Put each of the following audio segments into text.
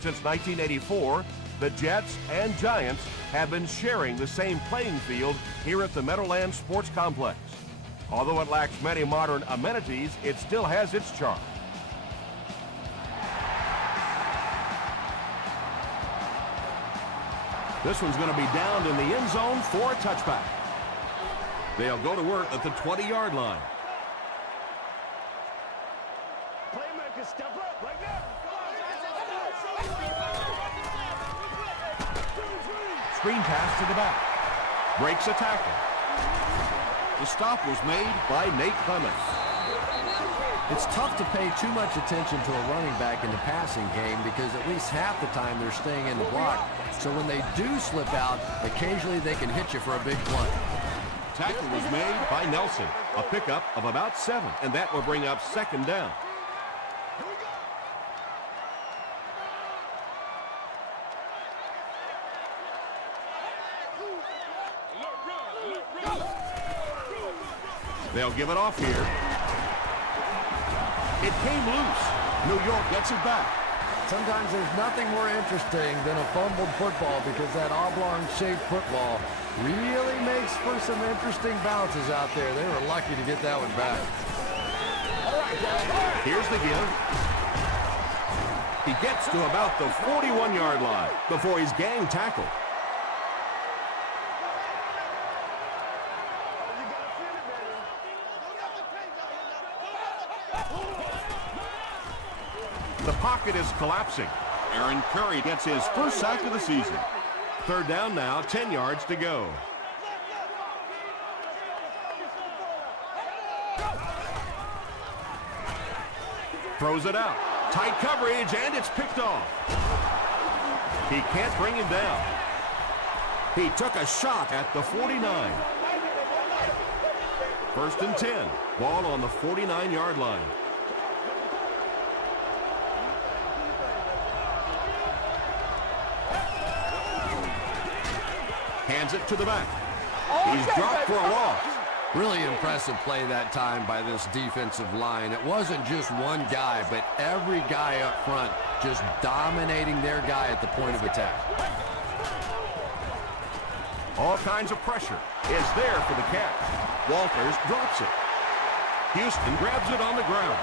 Since 1984, the Jets and Giants have been sharing the same playing field here at the Meadowlands Sports Complex. Although it lacks many modern amenities, it still has its charm. This one's going to be downed in the end zone for a touchback. They'll go to work at the 20-yard line. Playmakers, step up right now. Screen pass to the back. Breaks a tackle. The stop was made by Nate Clemens. It's tough to pay too much attention to a running back in the passing game because at least half the time they're staying in the block. So when they do slip out, occasionally they can hit you for a big play. Tackle was made by Nelson. A pickup of about 7, and that will bring up second down. They'll give it off here. It came loose. New York gets it back. Sometimes there's nothing more interesting than a fumbled football because that oblong-shaped football really makes for some interesting bounces out there. They were lucky to get that one back. Here's the give. He gets to about the 41-yard line before he's gang tackled. The pocket is collapsing. Aaron Curry gets his first sack of the season. Third down now, 10 yards to go. Throws it out. Tight coverage, and it's picked off. He can't bring him down. He took a shot at the 49. First and 10. Ball on the 49-yard line. Hands it to the back. He's dropped for a loss. Really impressive play that time by this defensive line. It wasn't just one guy, but every guy up front just dominating their guy at the point of attack. All kinds of pressure is there for the Cats. Walters drops it. Houston grabs it on the ground.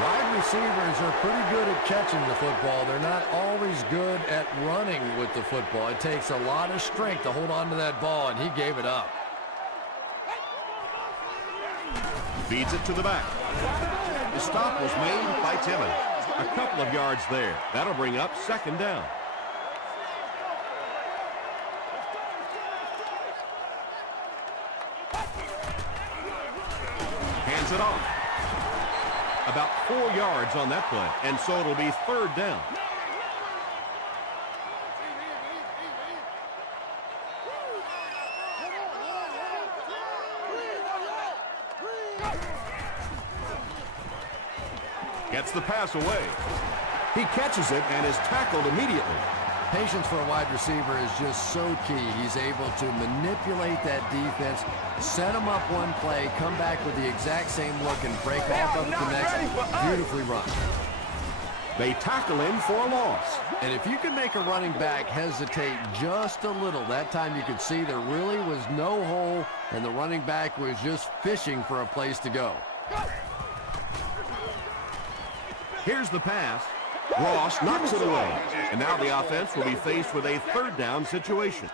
Wide receivers are pretty good at catching the football. They're not always good at running with the football. It takes a lot of strength to hold on to that ball, and he gave it up. Feeds it to the back. The stop was made by Timmons. A couple of yards there. That'll bring up second down. Hands it off. About 4 yards on that play, and so it'll be third down. Gets the pass away. He catches it and is tackled immediately. Patience for a wide receiver is just so key. He's able to manipulate that defense, set them up one play, come back with the exact same look, and break off of the next. Beautifully run. They tackle him for a loss. And if you can make a running back hesitate just a little, that time you could see there really was no hole, and the running back was just fishing for a place to go. Here's the pass. Ross knocks it away. And now the offense will be faced with a third down situation.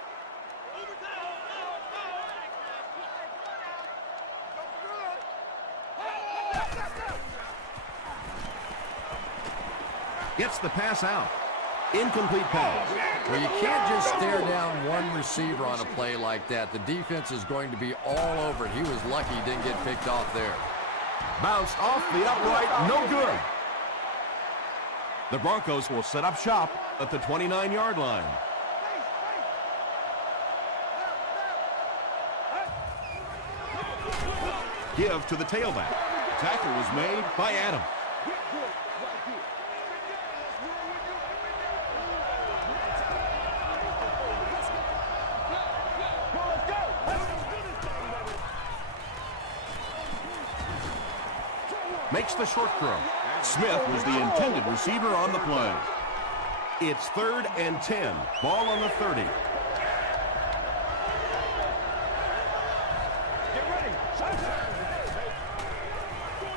Gets the pass out. Incomplete pass. Well, you can't just stare down one receiver on a play like that. The defense is going to be all over it. He was lucky he didn't get picked off there. Bounced off the upright, no good. The Broncos will set up shop at the 29-yard line. Give to the tailback. Tackle was made by Adam. Makes the short throw. Smith was the intended receiver on the play. It's 3rd and 10. Ball on the 30.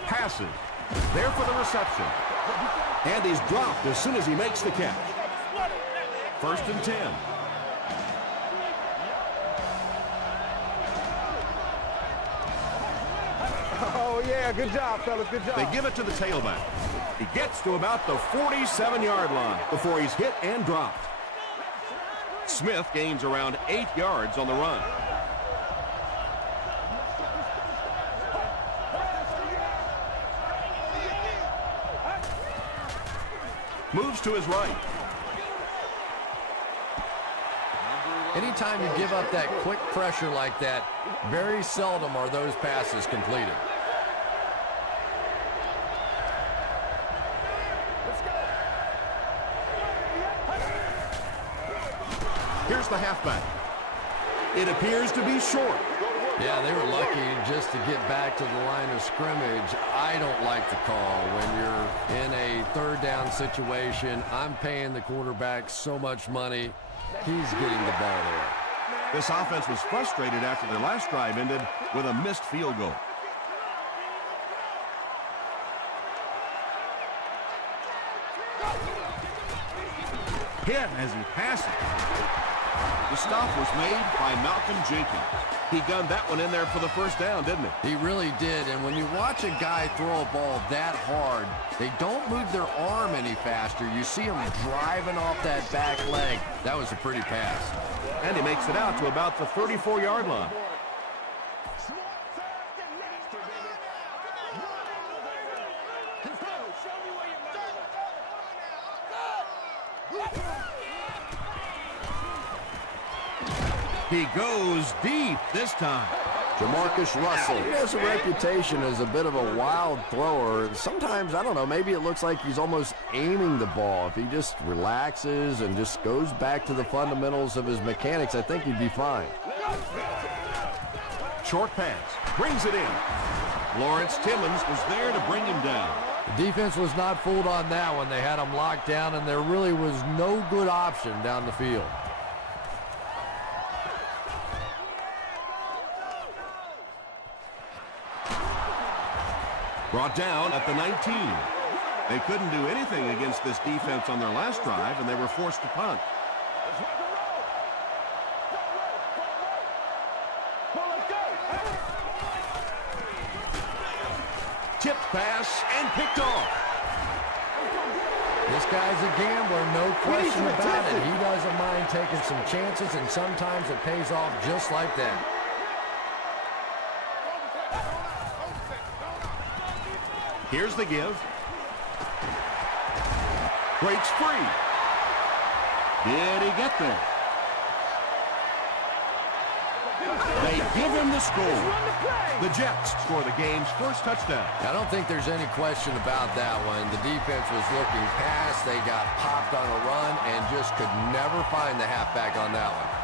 Passes. There for the reception. And he's dropped as soon as he makes the catch. 1st and 10. Oh, yeah, good job, fellas, good job. They give it to the tailback. He gets to about the 47-yard line before he's hit and dropped. Smith gains around 8 yards on the run. Moves to his right. Anytime you give up that quick pressure like that, very seldom are those passes completed. Here's the halfback. It appears to be short. Yeah, they were lucky just to get back to the line of scrimmage. I don't like the call when you're in a 3rd down situation. I'm paying the quarterback so much money. He's getting the ball there. This offense was frustrated after their last drive ended with a missed field goal. Hit as he passes. The stop was made by Malcolm Jenkins. He gunned that one in there for the 1st down, didn't he? He really did, and when you watch a guy throw a ball that hard, they don't move their arm any faster. You see him driving off that back leg. That was a pretty pass. And he makes it out to about the 34-yard line. He goes deep this time. Jamarcus Russell. He has a reputation as a bit of a wild thrower. Sometimes, I don't know, maybe it looks like he's almost aiming the ball. If he just relaxes and just goes back to the fundamentals of his mechanics, I think he'd be fine. Short pass. Brings it in. Lawrence Timmons was there to bring him down. The defense was not fooled on that one. They had him locked down, and there really was no good option down the field. Brought down at the 19. They couldn't do anything against this defense on their last drive, and they were forced to punt. Tipped pass and picked off. This guy's a gambler, no question about it. He doesn't mind taking some chances, and sometimes it pays off just like that. Here's the give. Breaks free. Did he get there? They give him the score. The Jets score the game's first touchdown. I don't think there's any question about that one. The defense was looking past. They got popped on a run and just could never find the halfback on that one.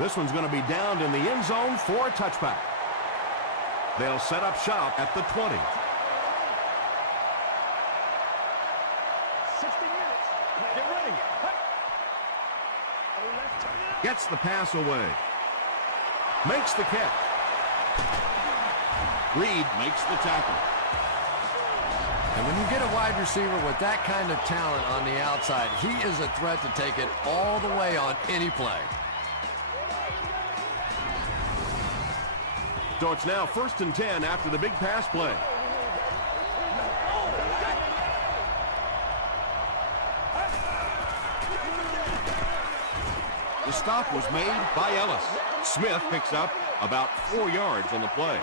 This one's going to be downed in the end zone for a touchback. They'll set up shop at the 20. 60 minutes. Get ready. Gets the pass away. Makes the catch. Reed makes the tackle. And when you get a wide receiver with that kind of talent on the outside, he is a threat to take it all the way on any play. So it's now 1st and 10 after the big pass play. The stop was made by Ellis. Smith picks up about 4 yards on the play.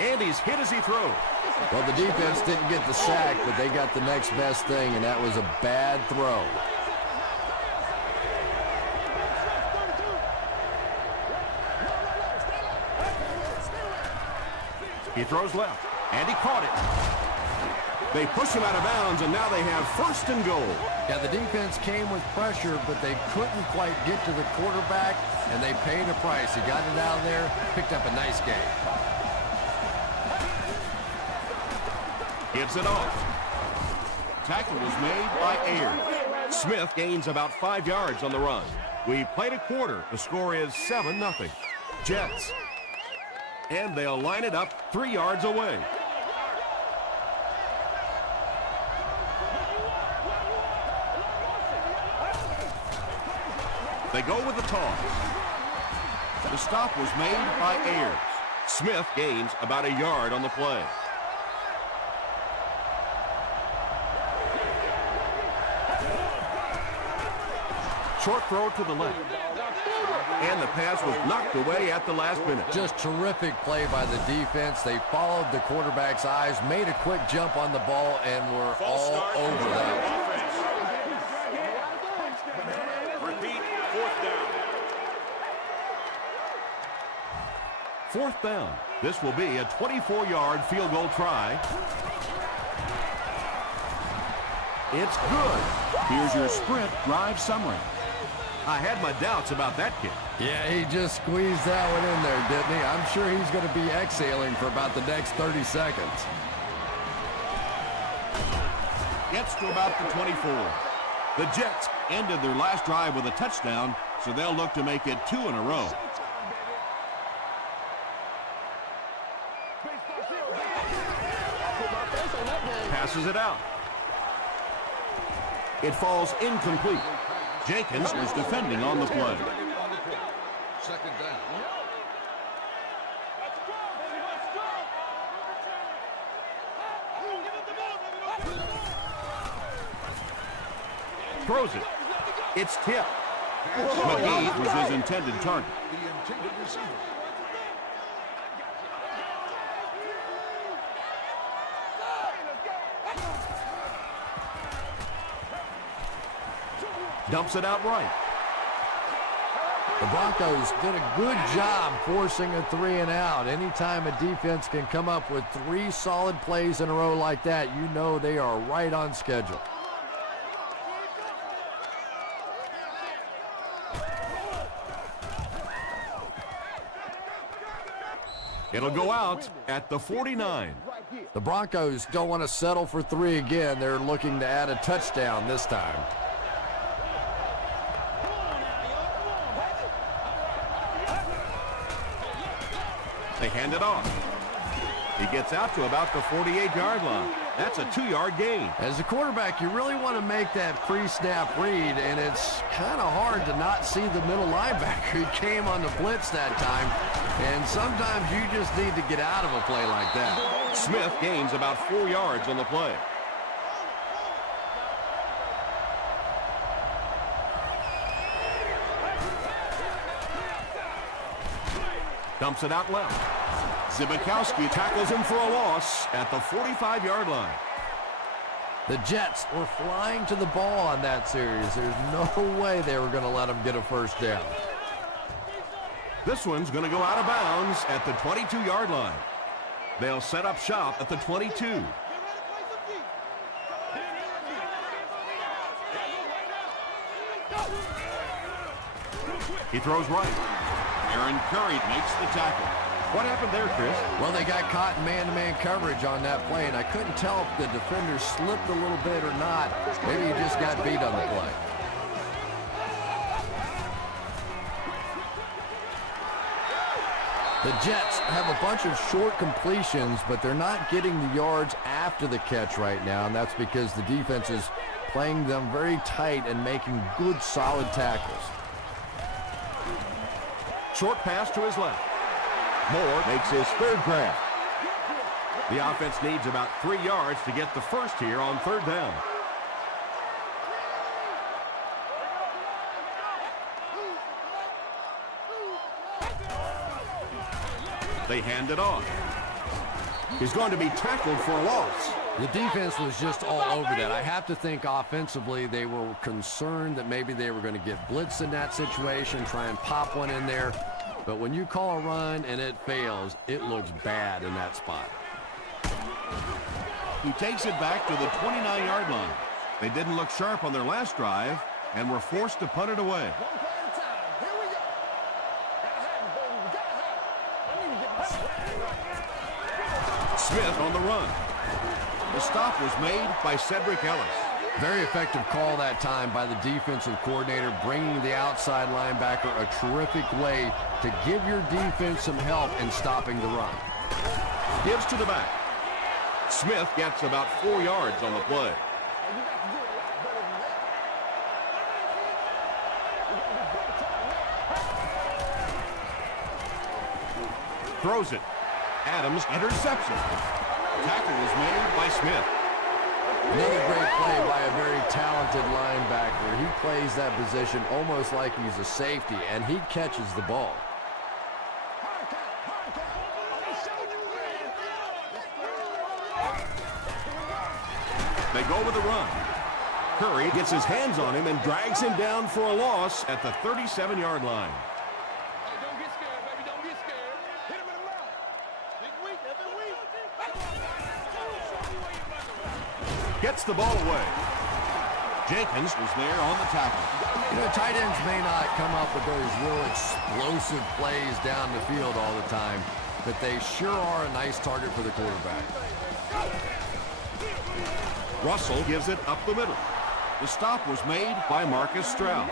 And he's hit as he throws. Well, the defense didn't get the sack, but they got the next best thing, and that was a bad throw. He throws left. And he caught it. They push him out of bounds, and now they have first and goal. Yeah, the defense came with pressure, but they couldn't quite get to the quarterback, and they paid a price. He got it out of there, picked up a nice game. Gives it off. Tackle was made by Ayers. Smith gains about 5 yards on the run. We've played a quarter. The score is 7-0. Jets. And they'll line it up 3 yards away. They go with the toss. The stop was made by Ayers. Smith gains about a yard on the play. Short throw to the left. And the pass was knocked away at the last minute. Just terrific play by the defense. They followed the quarterback's eyes, made a quick jump on the ball, and were all over that. Repeat, fourth down. This will be a 24-yard field goal try. It's good. Here's your sprint drive summary. I had my doubts about that kick. Yeah, he just squeezed that one in there, didn't he? I'm sure he's going to be exhaling for about the next 30 seconds. Gets to about the 24. The Jets ended their last drive with a touchdown, so they'll look to make it 2 in a row. Passes it out. It falls incomplete. Jenkins is defending on the play. Second down. Throws it. It's tipped. McGee was his intended target. The intended receiver. Dumps it out right. The Broncos did a good job forcing a 3-and-out. Anytime a defense can come up with 3 solid plays in a row like that, you know they are right on schedule. It'll go out at the 49. The Broncos don't want to settle for 3 again. They're looking to add a touchdown this time. They hand it off. He gets out to about the 48-yard line. That's a 2-yard gain. As a quarterback, you really want to make that pre-snap read, and it's kind of hard to not see the middle linebacker who came on the blitz that time. And sometimes you just need to get out of a play like that. Smith gains about 4 yards on the play. Dumps it out left. Zibikowski tackles him for a loss at the 45-yard line. The Jets were flying to the ball on that series. There's no way they were going to let them get a first down. This one's going to go out of bounds at the 22-yard line. They'll set up shop at the 22. He throws right. Aaron Curry makes the tackle. What happened there, Chris? Well, they got caught in man-to-man coverage on that play, and I couldn't tell if the defender slipped a little bit or not. Maybe he just got beat on the play. The Jets have a bunch of short completions, but they're not getting the yards after the catch right now, and that's because the defense is playing them very tight and making good, solid tackles. Short pass to his left. Moore makes his third grab. The offense needs about 3 yards to get the first here on third down. They hand it off. He's going to be tackled for a loss. The defense was just all over that. I have to think offensively they were concerned that maybe they were going to get blitzed in that situation, try and pop one in there. But when you call a run and it fails, it looks bad in that spot. He takes it back to the 29-yard line. They didn't look sharp on their last drive and were forced to punt it away. Smith on the run. The stop was made by Cedric Ellis. Very effective call that time by the defensive coordinator, bringing the outside linebacker a terrific way to give your defense some help in stopping the run. Gives to the back. Smith gets about 4 yards on the play. Throws it. Adams intercepts it. Tackle is made by Smith. Another great play by a very talented linebacker. He plays that position almost like he's a safety, and he catches the ball. They go with the run. Curry gets his hands on him and drags him down for a loss at the 37-yard line. Don't get scared, baby. Don't get scared. Hit him in the mouth. Big weak. Big weak. Gets the ball away. Jenkins was there on the tackle. You know, tight ends may not come up with those real explosive plays down the field all the time, but they sure are a nice target for the quarterback. Russell gives it up the middle. The stop was made by Marcus Stroud.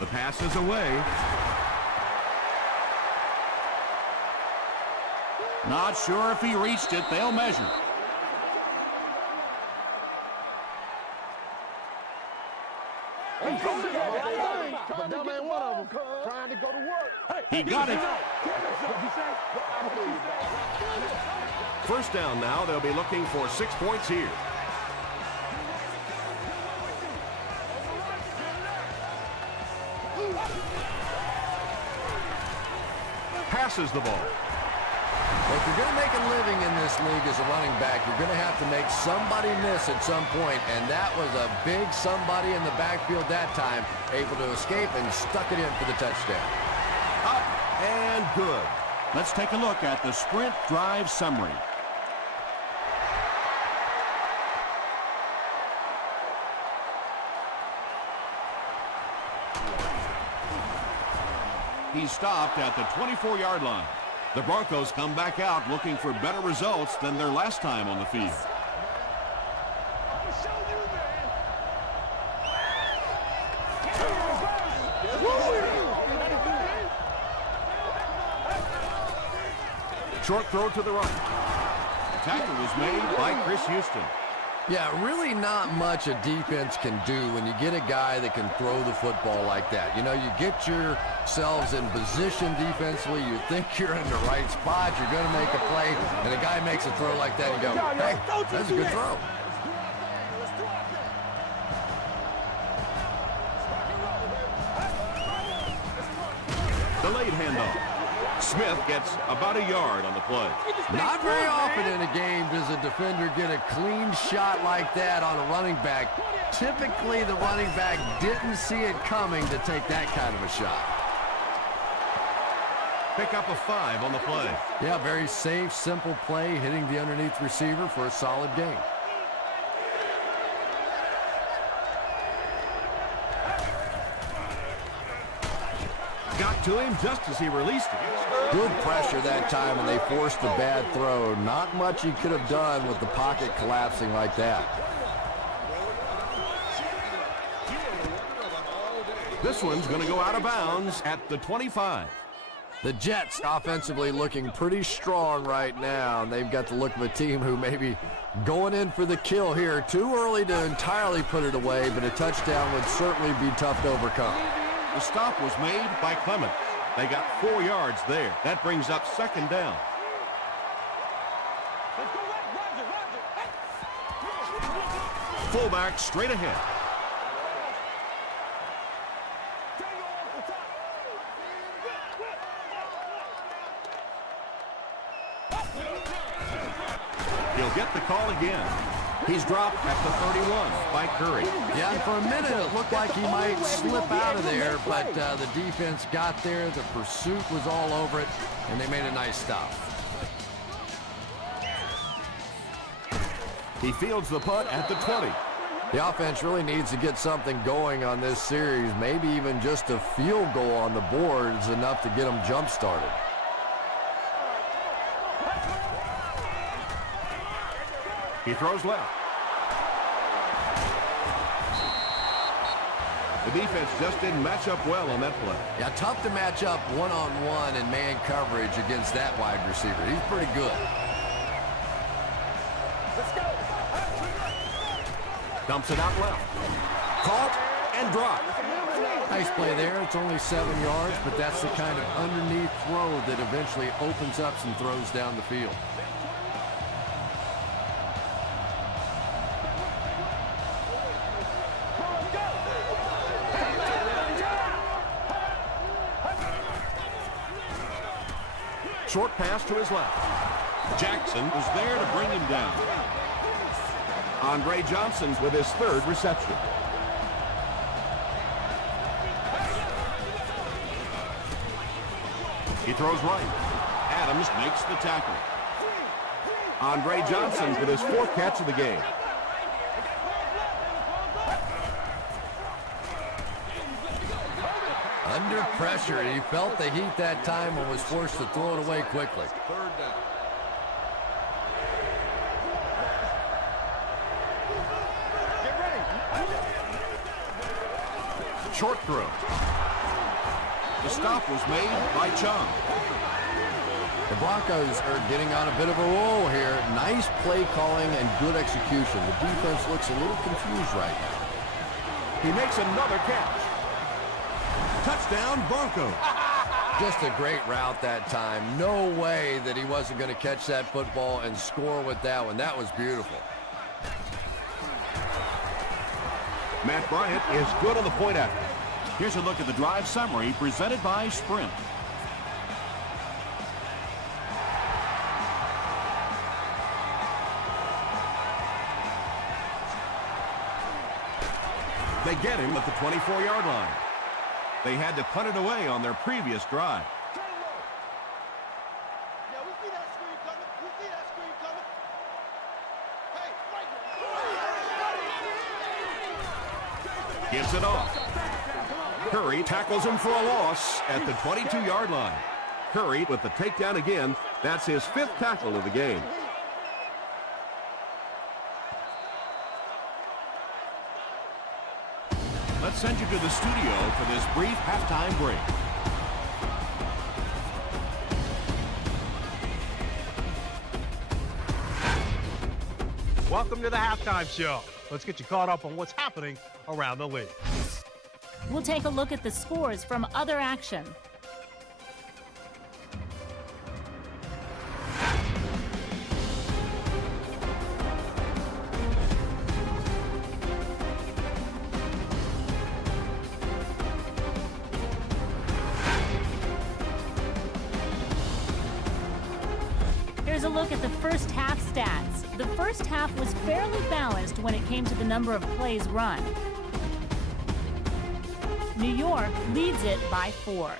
The pass is away. Not sure if he reached it. They'll measure. He got it. First down now. They'll be looking for 6 points here. Passes the ball. Well, if you're going to make a living in this league as a running back, you're going to have to make somebody miss at some point, and that was a big somebody in the backfield that time, able to escape and stuck it in for the touchdown. Up and good. Let's take a look at the sprint drive summary. He stopped at the 24-yard line. The Broncos come back out looking for better results than their last time on the field. Short throw to the right. Tackle was made by Chris Houston. Yeah, really not much a defense can do when you get a guy that can throw the football like that. You know, you get yourselves in position defensively, you think you're in the right spot, you're going to make a play, and a guy makes a throw like that, and you go, hey, that's a good throw. Delayed handoff. Smith gets about a yard on the play. Not very often in a game does a defender get a clean shot like that on a running back. Typically, the running back didn't see it coming to take that kind of a shot. Pick up a 5 on the play. Yeah, very safe, simple play, hitting the underneath receiver for a solid gain. Got to him just as he released it. Good pressure that time, and they forced the bad throw. Not much he could have done with the pocket collapsing like that. This one's going to go out of bounds at the 25. The Jets offensively looking pretty strong right now, and they've got the look of a team who may be going in for the kill here. Too early to entirely put it away, but a touchdown would certainly be tough to overcome. The stop was made by Clemens. They got 4 yards there. That brings up second down. Fullback straight ahead. He'll get the call again. He's dropped at the 31 by Curry. Yeah, and for a minute it looked like he might slip out of there, but the defense got there. The pursuit was all over it, and they made a nice stop. He fields the punt at the 20. The offense really needs to get something going on this series. Maybe even just a field goal on the board is enough to get them jump-started. He throws left. The defense just didn't match up well on that play. Yeah, tough to match up one-on-one in man coverage against that wide receiver. He's pretty good. Dumps it out left. Caught and dropped. Nice play there. It's only 7 yards, but that's the kind of underneath throw that eventually opens up some throws down the field. Short pass to his left. Jackson was there to bring him down. Andre Johnson's with his 3rd reception. He throws right. Adams makes the tackle. Andre Johnson's with his 4th catch of the game. Under pressure, he felt the heat that time and was forced to throw it away quickly. 3rd down. Short throw. The stop was made by Chung. The Broncos are getting on a bit of a roll here. Nice play calling and good execution. The defense looks a little confused right now. He makes another catch. Touchdown, Broncos. Just a great route that time. No way that he wasn't going to catch that football and score with that one. That was beautiful. Matt Bryant is good on the point after. Here's a look at the drive summary presented by Sprint. They get him at the 24-yard line. They had to punt it away on their previous drive. Yeah, we see that screen coming. We see that screen coming. Hey, right Gives it off. Curry tackles him for a loss at the 22-yard line. Curry with the takedown again. That's his 5th tackle of the game. Let's send you to the studio for this brief halftime break. Welcome to the halftime show. Let's get you caught up on what's happening around the league. We'll take a look at the scores from other action. Here's a look at the first half stats. The first half was fairly balanced when it came to the number of plays run. New York leads it by 4.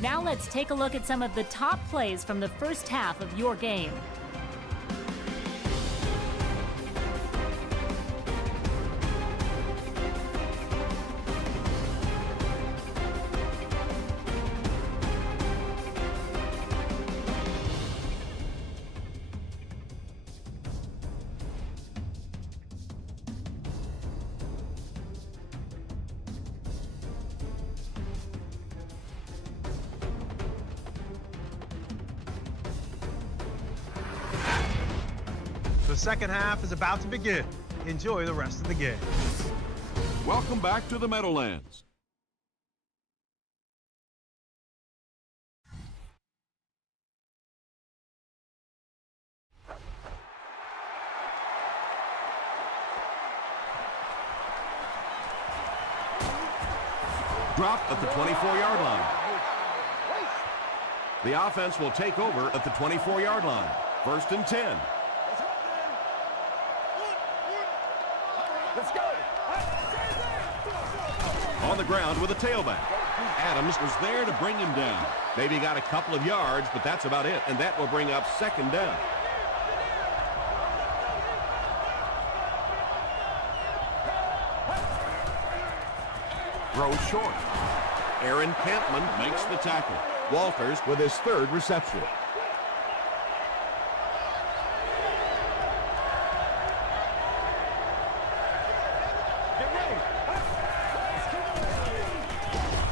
Now let's take a look at some of the top plays from the first half of your game. The second half is about to begin. Enjoy the rest of the game. Welcome back to the Meadowlands. Dropped at the 24-yard line. The offense will take over at the 24-yard line. 1st and 10. Let's go. On the ground with a tailback. Adams was there to bring him down. Maybe got a couple of yards, but that's about it. And that will bring up 2nd down. Throws short. Aaron Campman makes the tackle. Walters with his 3rd reception.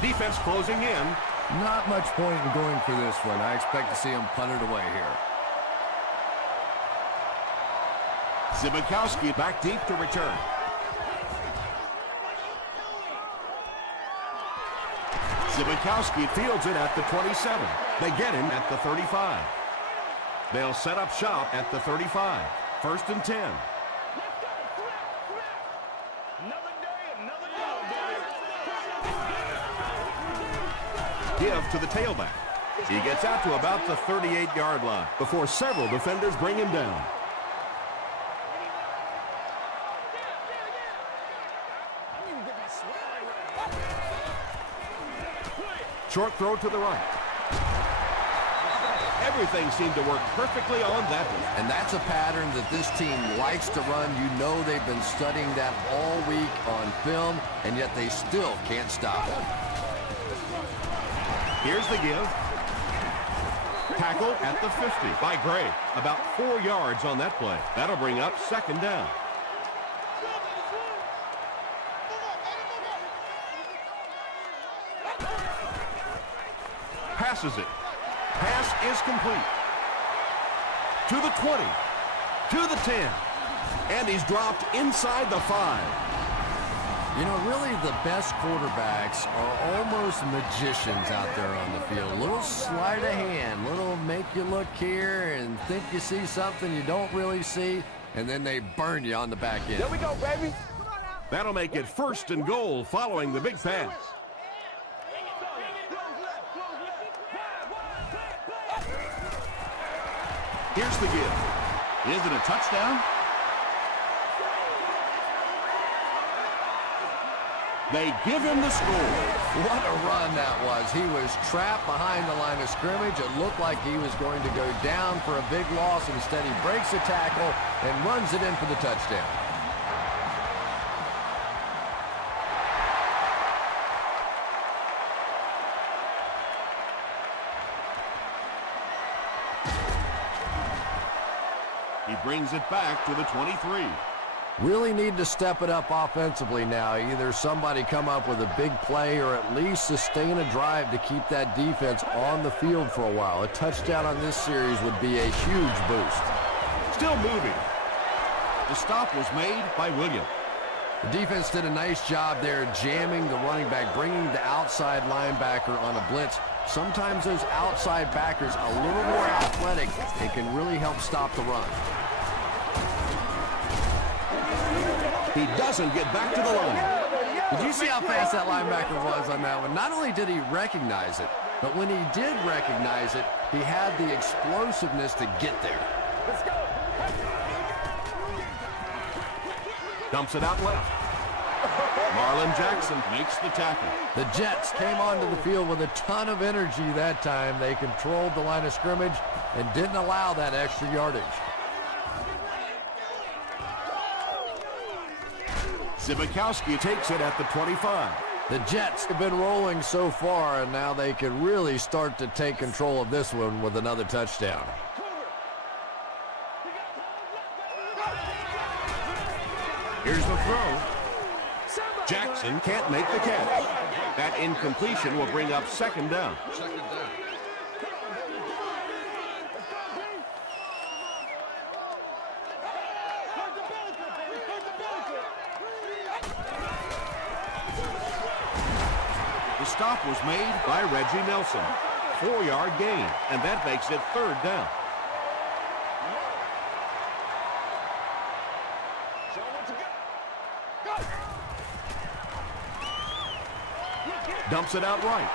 Defense closing in. Not much point in going for this one. I expect to see him punt it away here. Zibikowski back deep to return. Zibikowski fields it at the 27. They get him at the 35. They'll set up shop at the 35. 1st and 10. Give to the tailback. He gets out to about the 38-yard line before several defenders bring him down. Short throw to the right. Everything seemed to work perfectly on that one. And that's a pattern that this team likes to run. You know they've been studying that all week on film, and yet they still can't stop it. Here's the give. Tackle at the 50 by Gray. About 4 yards on that play. That'll bring up 2nd down. Passes it. Pass is complete. To the 20. To the 10. And he's dropped inside the 5. You know, really the best quarterbacks are almost magicians out there on the field. Little sleight of hand, little make you look here and think you see something you don't really see, and then they burn you on the back end. There we go, baby. That'll make it 1st and goal following the big pass. Here's the give. Is it a touchdown? They give him the score. What a run that was. He was trapped behind the line of scrimmage. It looked like he was going to go down for a big loss. Instead, he breaks a tackle and runs it in for the touchdown. He brings it back to the 23. Really need to step it up offensively now. Either somebody come up with a big play or at least sustain a drive to keep that defense on the field for a while. A touchdown on this series would be a huge boost. Still moving. The stop was made by Williams. The defense did a nice job there jamming the running back, bringing the outside linebacker on a blitz. Sometimes those outside backers a little more athletic and can really help stop the run. He doesn't get back to the line. Did you see how fast that linebacker was on that one? Not only did he recognize it, but when he did recognize it, he had the explosiveness to get there. Let's go. Dumps it out left. Marlon Jackson makes the tackle. The Jets came onto the field with a ton of energy that time. They controlled the line of scrimmage and didn't allow that extra yardage. Zibikowski takes it at the 25. The Jets have been rolling so far, and now they can really start to take control of this one with another touchdown. Here's the throw. Jackson can't make the catch. That incompletion will bring up 2nd down. 2nd down. The stop was made by Reggie Nelson. 4-yard gain, and that makes it 3rd down. Dumps it out right.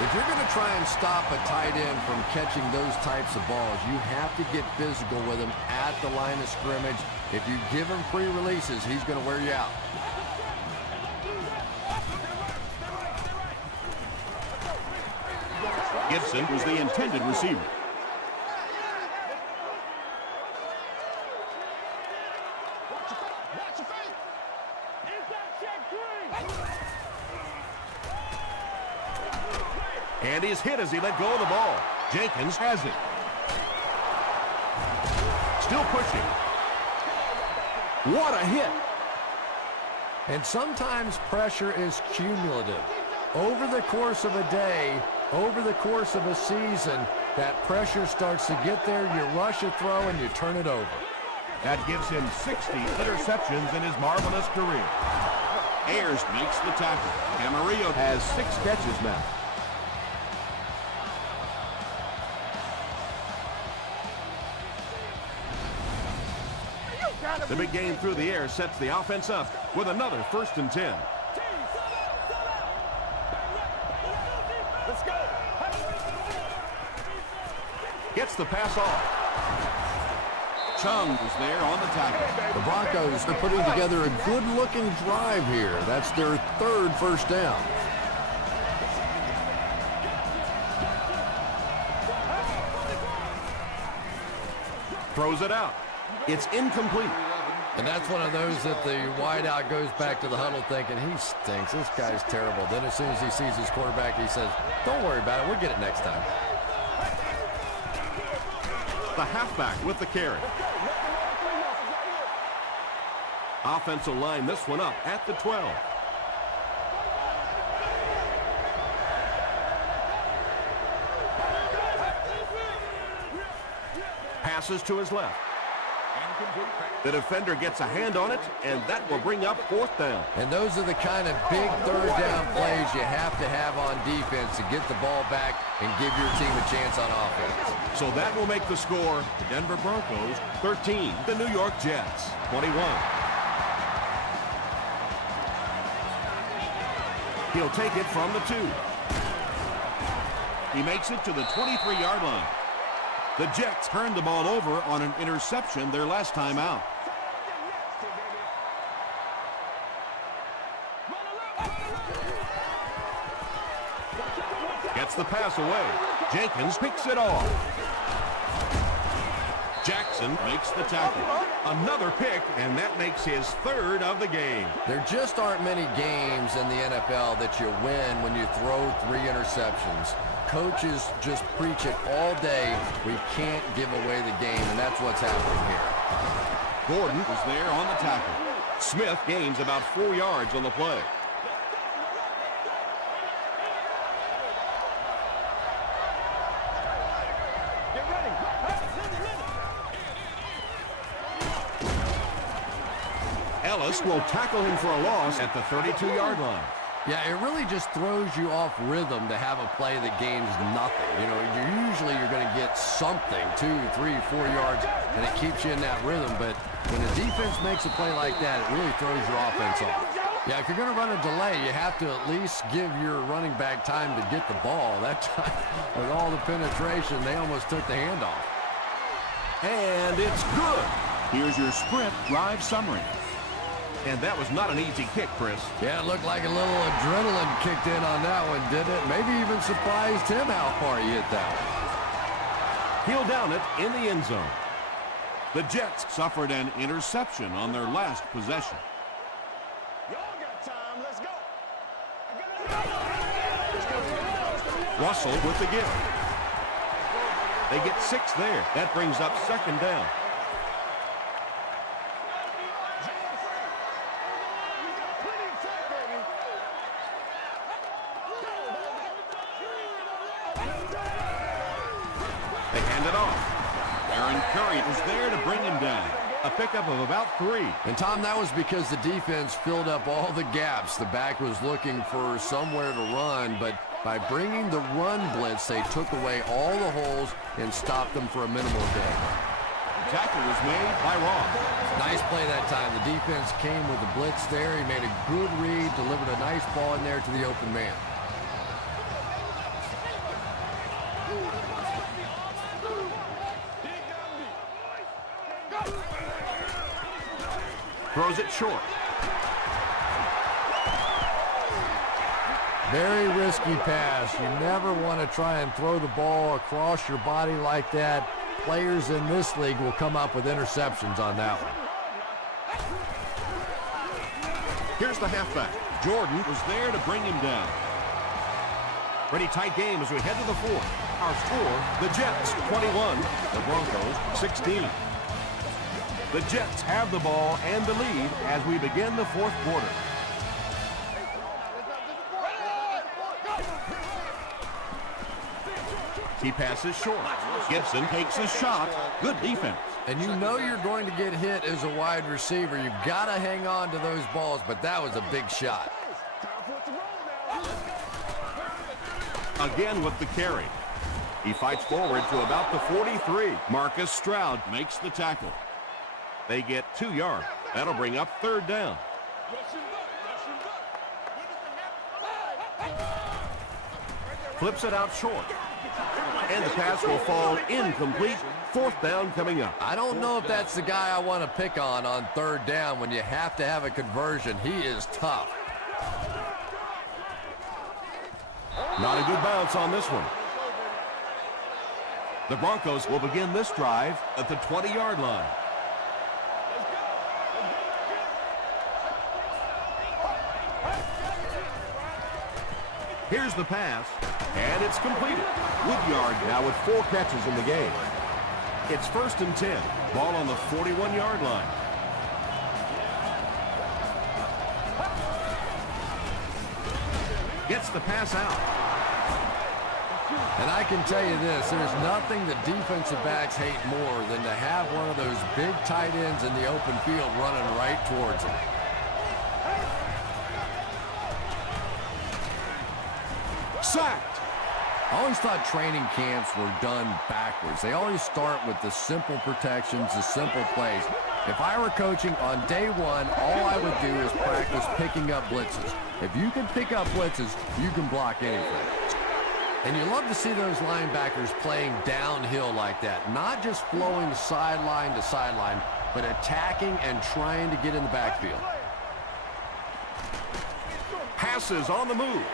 If you're going to try and stop a tight end from catching those types of balls, you have to get physical with him at the line of scrimmage. If you give him free releases, he's going to wear you out. Gibson was the intended receiver. And he's hit as he let go of the ball. Jenkins has it. Still pushing. What a hit. And sometimes pressure is cumulative. Over the course of a day, over the course of a season, that pressure starts to get there, you rush a throw, and you turn it over. That gives him 60 interceptions in his marvelous career. Ayers makes the tackle. Camarillo has 6 catches now. The big game through the air sets the offense up with another 1st and 10. Let's go. Gets the pass off. Chung is there on the tackle. The Broncos are putting together a good-looking drive here. That's their 3rd first down. Throws it out. It's incomplete. And that's one of those that the wideout goes back to the huddle thinking, he stinks. This guy's terrible. Then as soon as he sees his quarterback, he says, don't worry about it. We'll get it next time. The halfback with the carry. Offensive line this one up at the 12. Passes to his left. The defender gets a hand on it, and that will bring up 4th down. And those are the kind of big 3rd down plays you have to have on defense to get the ball back and give your team a chance on offense. So that will make the score the Denver Broncos 13, the New York Jets 21. He'll take it from the 2. He makes it to the 23-yard line. The Jets turned the ball over on an interception their last time out. Gets the pass away. Jenkins picks it off. Jackson makes the tackle. Another pick, and that makes his 3rd of the game. There just aren't many games in the NFL that you win when you throw 3 interceptions. Coaches just preach it all day. We can't give away the game, and that's what's happening here. Gordon is there on the tackle. Smith gains about 4 yards on the play. Get ready. Ellis will tackle him for a loss at the 32-yard line. Yeah, it really just throws you off rhythm to have a play that gains nothing. You know, you're going to get something, 2, 3, 4 yards, and it keeps you in that rhythm. But when the defense makes a play like that, it really throws your offense off. Yeah, if you're going to run a delay, you have to at least give your running back time to get the ball. That time, with all the penetration, they almost took the handoff. And it's good. Here's your sprint drive summary. And that was not an easy kick, Chris. Yeah, it looked like a little adrenaline kicked in on that one, didn't it? Maybe even surprised him how far he hit that one. He'll down it in the end zone. The Jets suffered an interception on their last possession. Y'all got time. Let's go. Russell with the give. They get 6 there. That brings up 2nd down. They hand it off. Aaron Curry was there to bring him down. A pickup of about 3. And, Tom, that was because the defense filled up all the gaps. The back was looking for somewhere to run, but by bringing the run blitz, they took away all the holes and stopped them for a minimal gain. The tackle was made by Ross. Nice play that time. The defense came with the blitz there. He made a good read, delivered a nice ball in there to the open man. Throws it short. Very risky pass. You never want to try and throw the ball across your body like that. Players in this league will come up with interceptions on that one. Here's the halfback. Jordan was there to bring him down. Pretty tight game as we head to the fourth. Our score, the Jets 21, the Broncos 16. The Jets have the ball and the lead as we begin the fourth quarter. He passes short. Gibson takes a shot. Good defense. And you know you're going to get hit as a wide receiver. You've got to hang on to those balls, but that was a big shot. Again with the carry. He fights forward to about the 43. Marcus Stroud makes the tackle. They get 2 yards. That'll bring up third down. Flips it out short. And the pass will fall incomplete. Fourth down coming up. I don't know if that's the guy I want to pick on third down when you have to have a conversion. He is tough. Not a good bounce on this one. The Broncos will begin this drive at the 20-yard line. Here's the pass, and it's completed. Woodyard now with 4 catches in the game. It's 1st and 10. Ball on the 41-yard line. Gets the pass out. And I can tell you this, there's nothing that defensive backs hate more than to have one of those big tight ends in the open field running right towards them. Sacked. I always thought training camps were done backwards. They always start with the simple protections, the simple plays. If I were coaching on day one, all I would do is practice picking up blitzes. If you can pick up blitzes, you can block anything. And you love to see those linebackers playing downhill like that, not just flowing sideline to sideline, but attacking and trying to get in the backfield. Passes on the move.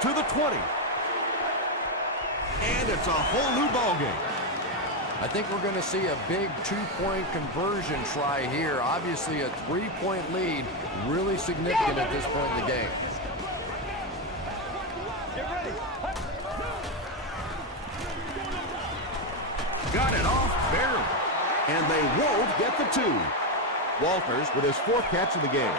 To the 20. And it's a whole new ballgame. I think we're going to see a big 2-point conversion try here. Obviously, a 3-point lead, really significant at this point in the game. Got it off barely. And they won't get the 2. Walters with his 4th catch of the game.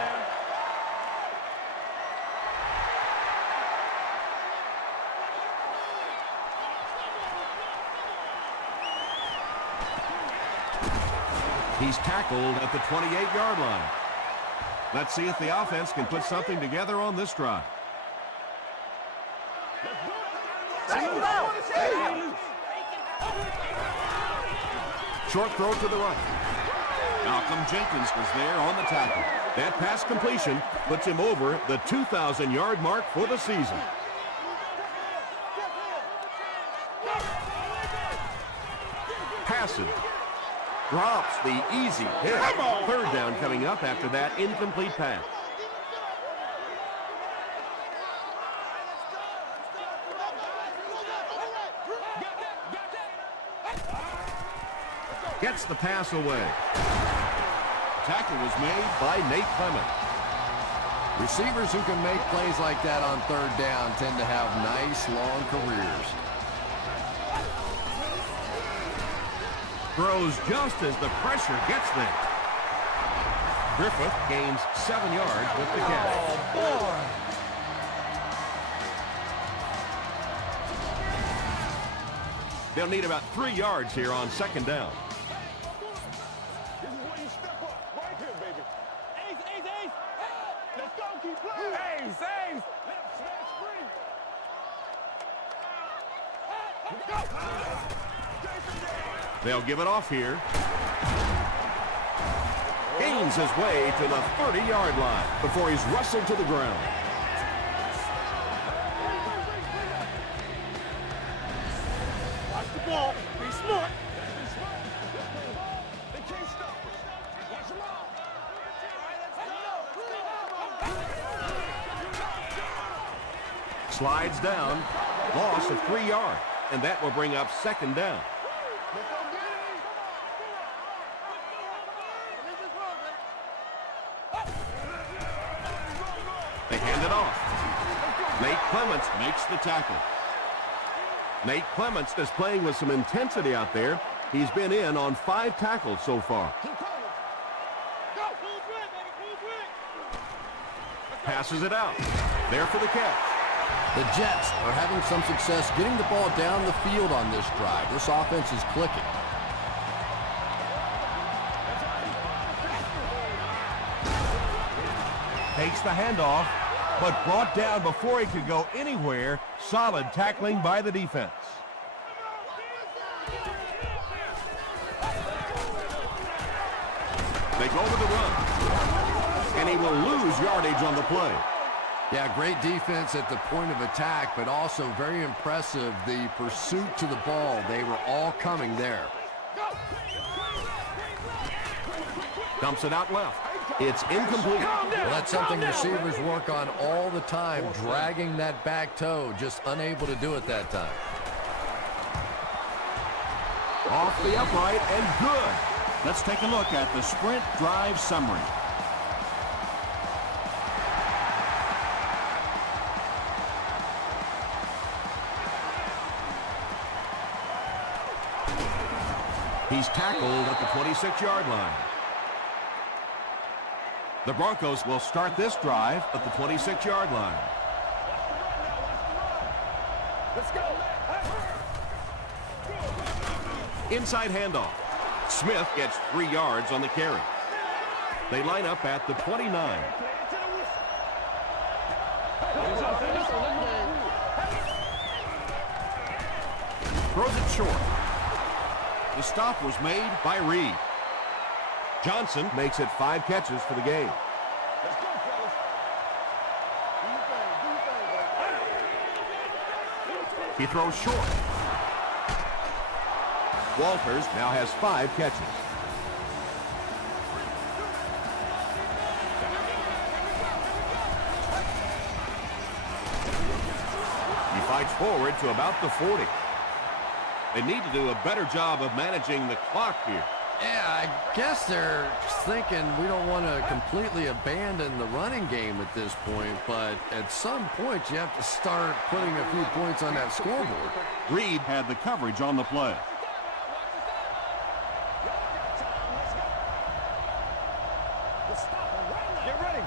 He's tackled at the 28-yard line. Let's see if the offense can put something together on this drive. Short throw to the right. Malcolm Jenkins was there on the tackle. That pass completion puts him over the 2,000-yard mark for the season. Passes. Drops the easy hit. Third down coming up after that incomplete pass. Gets the pass away. Tackle was made by Nate Clement. Receivers who can make plays like that on third down tend to have nice, long careers. Throws just as the pressure gets there. Griffith gains 7 yards with the catch. Oh, boy. They'll need about 3 yards here on 2nd down. This is where you step up. Right here, baby. Ace, ace, ace. Let's go. Keep playing. Ace, ace. Left smash screen. Let's go. They'll give it off here. Gains his way to the 30-yard line before he's wrestled to the ground. Watch the ball. Be smart. They can't stop us. Watch them out. Slides down. Loss of 3 yards. And that will bring up second down. They hand it off. Nate Clements makes the tackle. Nate Clements is playing with some intensity out there. He's been in on 5 tackles so far. Passes it out. There for the catch. The Jets are having some success getting the ball down the field on this drive. This offense is clicking. Takes the handoff, but brought down before he could go anywhere. Solid tackling by the defense. They go to the run, and he will lose yardage on the play. Yeah, great defense at the point of attack, but also very impressive the pursuit to the ball. They were all coming there. Dumps it out left. It's incomplete. Well, that's something receivers work on all the time, dragging that back toe, just unable to do it that time. Off the upright and good. Let's take a look at the sprint drive summary. He's tackled at the 26-yard line. The Broncos will start this drive at the 26-yard line. Let's go. Inside handoff. Smith gets 3 yards on the carry. They line up at the 29. Throws it short. The stop was made by Reed. Johnson makes it 5 catches for the game. Let's go, fellas. He throws short. Walters now has 5 catches. He fights forward to about the 40. They need to do a better job of managing the clock here. Yeah, I guess they're thinking we don't want to completely abandon the running game at this point, but at some point you have to start putting a few points on that scoreboard. Reed had the coverage on the play. Get ready.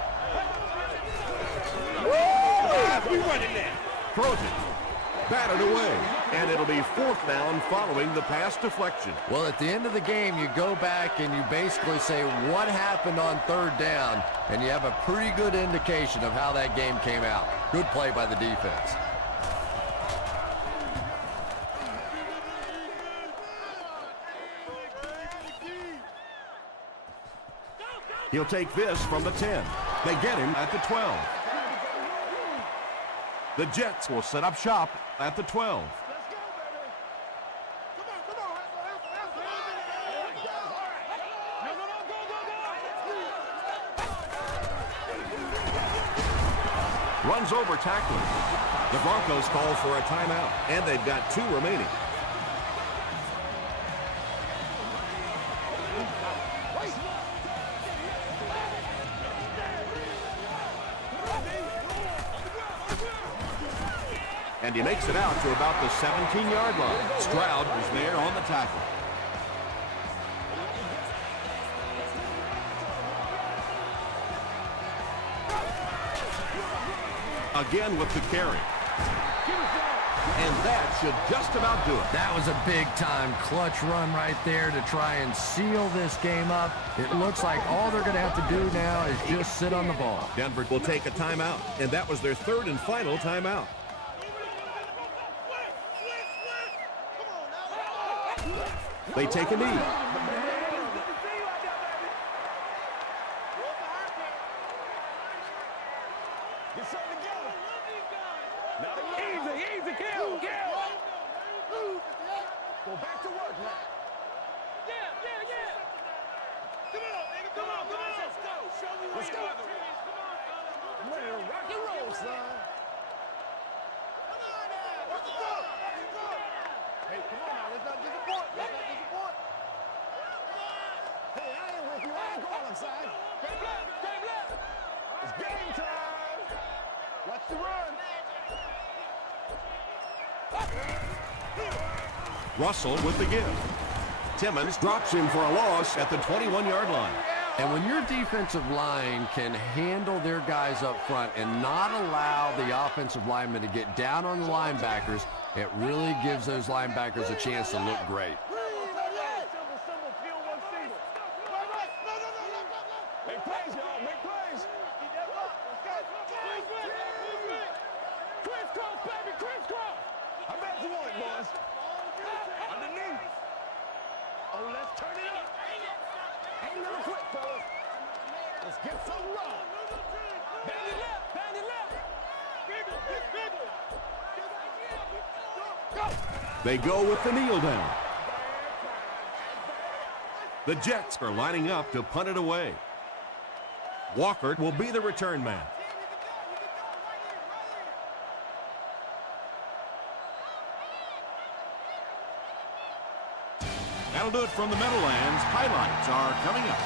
We running now. Throws it. Batted away. And it'll be 4th down following the pass deflection. Well, at the end of the game, you go back and you basically say what happened on 3rd down, and you have a pretty good indication of how that game came out. Good play by the defense. He'll take this from the 10. They get him at the 12. The Jets will set up shop at the 12. Runs over tacklers. The Broncos call for a timeout, and they've got 2 remaining. And he makes it out to about the 17-yard line. Stroud was there on the tackle. Again with the carry. And that should just about do it. That was a big-time clutch run right there to try and seal this game up. It looks like all they're going to have to do now is just sit on the ball. Denver will take a timeout, and that was their 3rd and final timeout. They take a knee. Get something together. Easy, kill. Go back to work now. Come on. Let's go. Show me. Let's go. I'm ready to rock and roll, son. Hey, come on now. Let's not disappoint. Let's not disappoint. Hey, I ain't with you. I ain't going outside. It's game time. Watch the run. Russell with the give. Timmons drops him for a loss at the 21-yard line. And when your defensive line can handle their guys up front and not allow the offensive linemen to get down on the linebackers, it really gives those linebackers a chance to look great. Make plays, y'all. Make plays. Crisscross, baby, crisscross. I bet you want it, boys. Underneath. Oh, let's turn it up. Ain't never quit, fellas. Let's get some run. Bang it left, bang it left. They go with the kneel down. The Jets are lining up to punt it away. Walker will be the return man. That'll do it from the Meadowlands. Highlights are coming up.